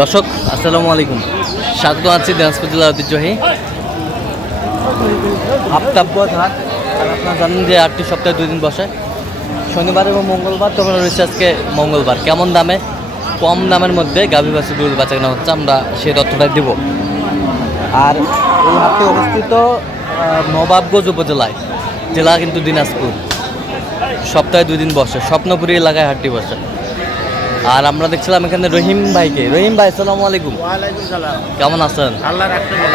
দর্শক, আসসালামু আলাইকুম। স্বাগত আছি দিনাজপুর জেলার ঐতিহ্যহী আফতাবগঞ্জ আর আপনারা জানেন যে আটটি সপ্তাহে দুই দিন বসে। শনিবার এবং মঙ্গলবার, তবে রয়েছে আজকে মঙ্গলবার। কেমন দামে, কম দামের মধ্যে গাভী বাসি গরু বাচ্চা কেনা হচ্ছে, আমরা সেই তথ্যটা দেব। আর এই হাটটি অবস্থিত নবাবগঞ্জ উপজেলায়। জেলা কিন্তু দিনাজপুর। সপ্তাহে দুই দিন বসে। স্বপ্নপুরী এলাকায় হাটটি বসে। আর আমরা দেখছিলাম এখানে রহিম ভাইকে। রহিম ভাই আসসালামু আলাইকুম। সালাম। কেমন আছেন? আল্লাহ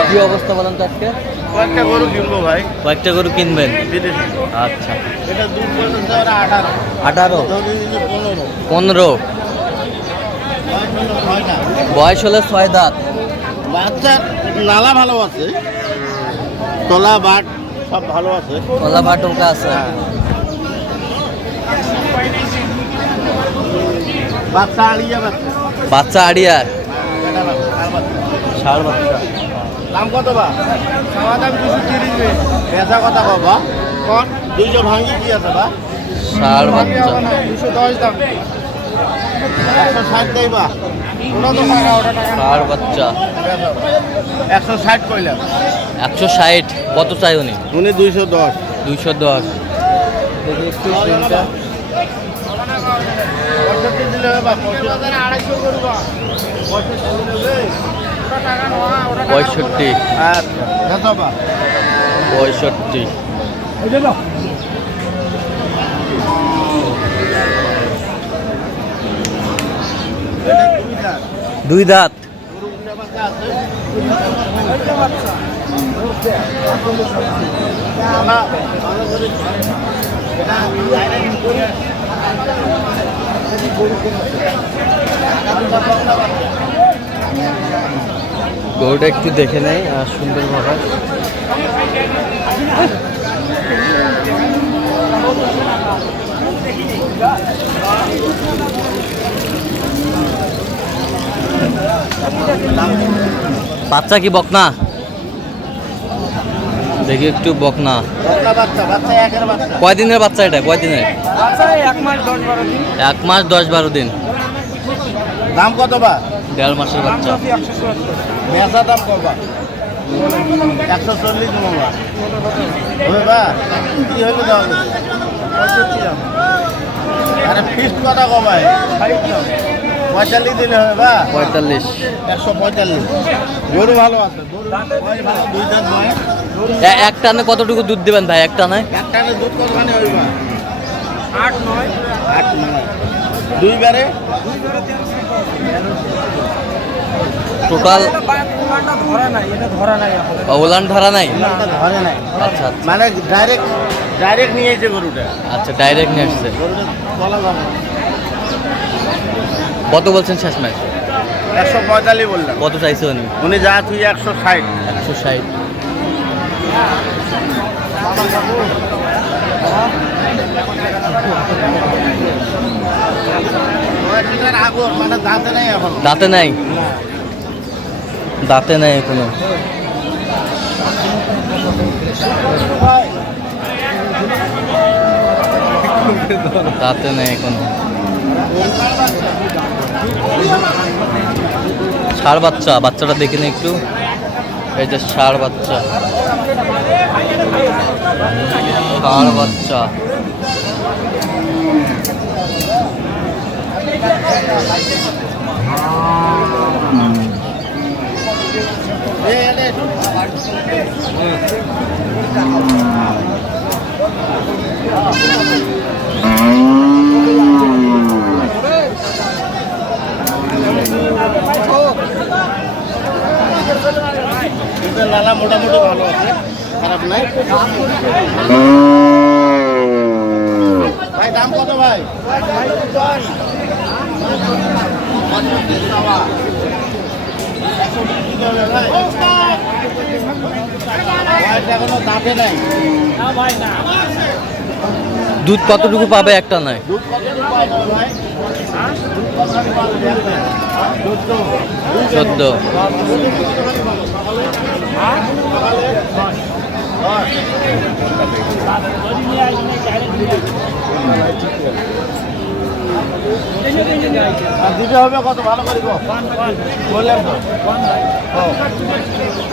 কি অবস্থা বলেন তো আজকে? কয়েকটা গরু কিনবো ভাই। কয়েকটা গরু কিনবেন? আচ্ছা। এটা আঠারো। পনেরো। বয়স হলো ছয় দাঁত। বাচ্চার নালা ভালো আছে। তলা বাট সব ভালো আছে। কলা বাটকা আছে। হ্যাঁ। বাচ্চা আড়িয়া বাচ্চা। বাচ্চা আড়িয়ার বাচ্চা, দাম কত বা? খাওয়া দাম দুশো তিরিশ বেচা কথা কবা কন? দুইশো ভাঙ্গি কি আছে বা? বাচ্চা। দুশো দশ দাম। একশো ষাট বা। বাচ্চা। একশো ষাট কইলাম একশো ষাট কত চাই উনি? উনি দুইশো দশ। দুইশো দশ। পঁয়ষট্টি। পঁয়ষট্টি। দুই দাঁত। গরুটা একটু দেখে নেই আর সুন্দর সুন্দরভাবে বাচ্চা কি বকনা? দেখি একটু বকনা। বকনা বাচ্চা বাচ্চা একের বাচ্চা। কয় দিনের বাচ্চা এটা? কয় দিনের এক মাস দশ বারো দিন। এক মাস দশ বারো দিন। দাম কত বা? দেড় মাসের বাচ্চা। দাম কত বা? একশো চল্লিশ কি আরে কথা কমায়? পঁয়তাল্লিশ দিলে হবে বা? পঁয়তাল্লিশ। একশো পঁয়তাল্লিশ। গরু ভালো আছে গরু দুই দাঁত এক টানে কতটুকু দুধ দিবেন ভাই? এক টানে? একটানে দুধ কত মানে হইব আট নয়। আট নয়। দুই বারে? টোটাল ওলান ধরা নাই? উনানটা ধরে নাই। আচ্ছা আচ্ছা। মানে ডাইরেক্ট ডাইরেক্ট নিয়ে এসে গরুটা। আচ্ছা ডাইরেক্ট নিয়ে আসছে। গরুটা তলা কত বলছেন শেষ ম্যাচ? একশো পঁয়তাল্লিশ বললাম। কত চাইছে উনি? উনি যা তুই একশো ষাট। একশো ষাট। দাঁতে নাই? দাঁতে নাই কোনো দাঁতে নেই কোনো ষাড় বাচ্চা বাচ্চাটা দেখে নি একটু। এই যে ষাড় বাচ্চা ষাড় বাচ্চা এই, এই। কিন্তু লালা মোটামুটি ভালো আছে খারাপ নাই ভাই দাম কত ভাই? এখনও দাঁতে নাই। দুধ কতটুকু পাবে একটা নয়? চোদ্দ। দিতে হবে কত? ভালো করে বললাম তো। ও,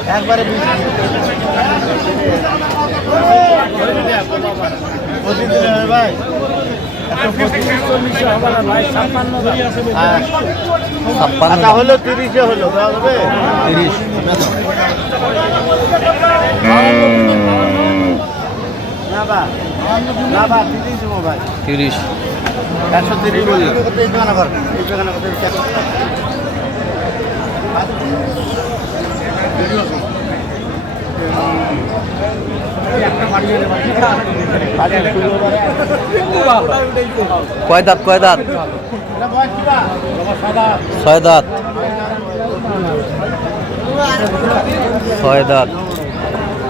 একবারে পঁচিশ দিলে হবে ভাই হ্যাঁ। ছাপ্পান্ন হলো তিরিশে হলো তিরিশ। তিরিশ মোবাইল তিরিশ। একশো দাঁত কয় দাঁত? ছয় দাঁত। ছয় দাঁত।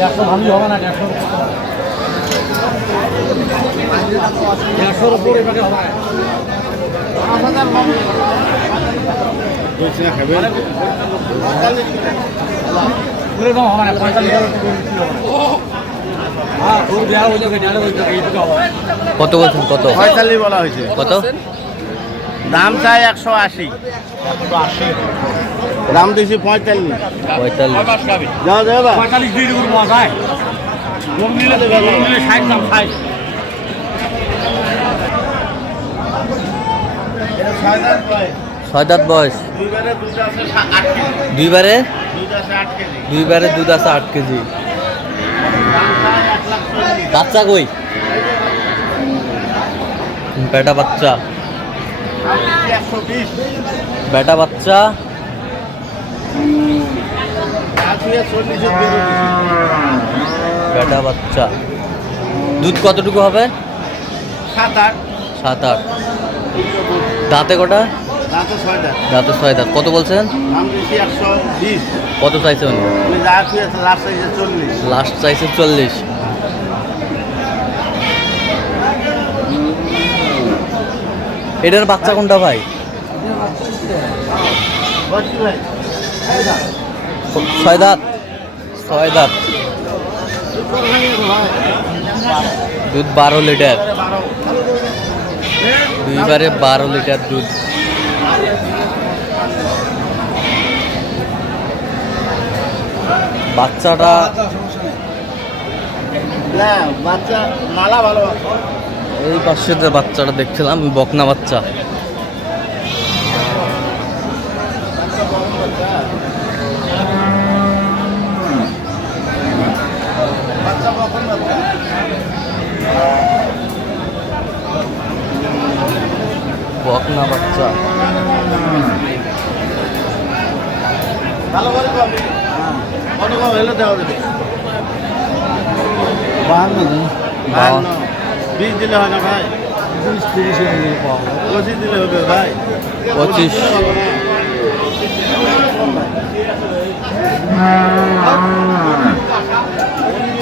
একশো ভালোই হবে না একশো। একশোর উপরে এটাকে হবে। দাম হবে না পঁয়তাল্লিশ কত বলছেন? কত? পঁয়তাল্লিশ বলা হয়েছে। কত? দাম চাই একশো আশি। দাম দিয়েছি পঁয়তাল্লিশ। পঁয়তাল্লিশ। ছয় দাঁত বয়স। দুইবারে? দুধ আছে আট কেজি। দুইবারে দুধ আছে আট কেজি। বাচ্চা কই? বেটা বাচ্চা। বেটা বাচ্চা। বেটা বাচ্চা। দুধ কতটুকু হবে? সাত আট। সাত আট। দাঁতে কটা? দাঁত ছয় দাঁত কত বলছেন? কত চাইছে উনি লাস্ট চাইছে চল্লিশ। এটার বাচ্চা কোনটা ভাই? ছয় দাঁত। ছয় দাঁত। দুধ বারো লিটার। বারো দুইবারে বারো লিটার দুধ। বাচ্চাটা না, বাচ্চা মালা ভালো। এই পাশে যে বাচ্চাটা দেখছিলাম বকনা বাচ্চা। বকনা বাচ্চা। ভালো করে কত কম হলে দেওয়া যাবে বাহান্ন। বাহান্ন। বিশ দিলে হয় না ভাই। পঁচিশ দিলে হবে ভাই। পঁচিশ।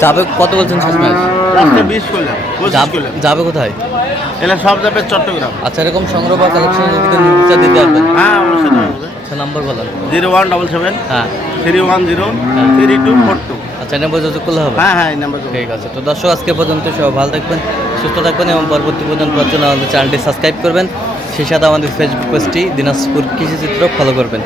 যাবে কত বলছেন শেষ ম্যাচ? বিশ যাবে কোথায়? এলে সব যাবে চট্টগ্রাম। আচ্ছা এরকম সংগ্রহ বা কালেকশন যদি দিতে পারবেন? হ্যাঁ অবশ্যই আচ্ছা নাম্বার বলেন। জিরো ওয়ান ডবল সেভেন হ্যাঁ। Three one zero three two four two. আচ্ছা নাম্বার যোগাযোগ করলে হবে? হ্যাঁ হ্যাঁ এই নাম্বার ঠিক আছে তো দর্শক আজকে পর্যন্ত সব ভালো থাকবেন। সুস্থ থাকবেন এবং পরবর্তী পর্যন্ত জন্য আমাদের চ্যানেলটি সাবস্ক্রাইব করবেন। সেই সাথে আমাদের ফেসবুক পেজটি দিনাজপুর কৃষিচিত্র ফলো করবেন।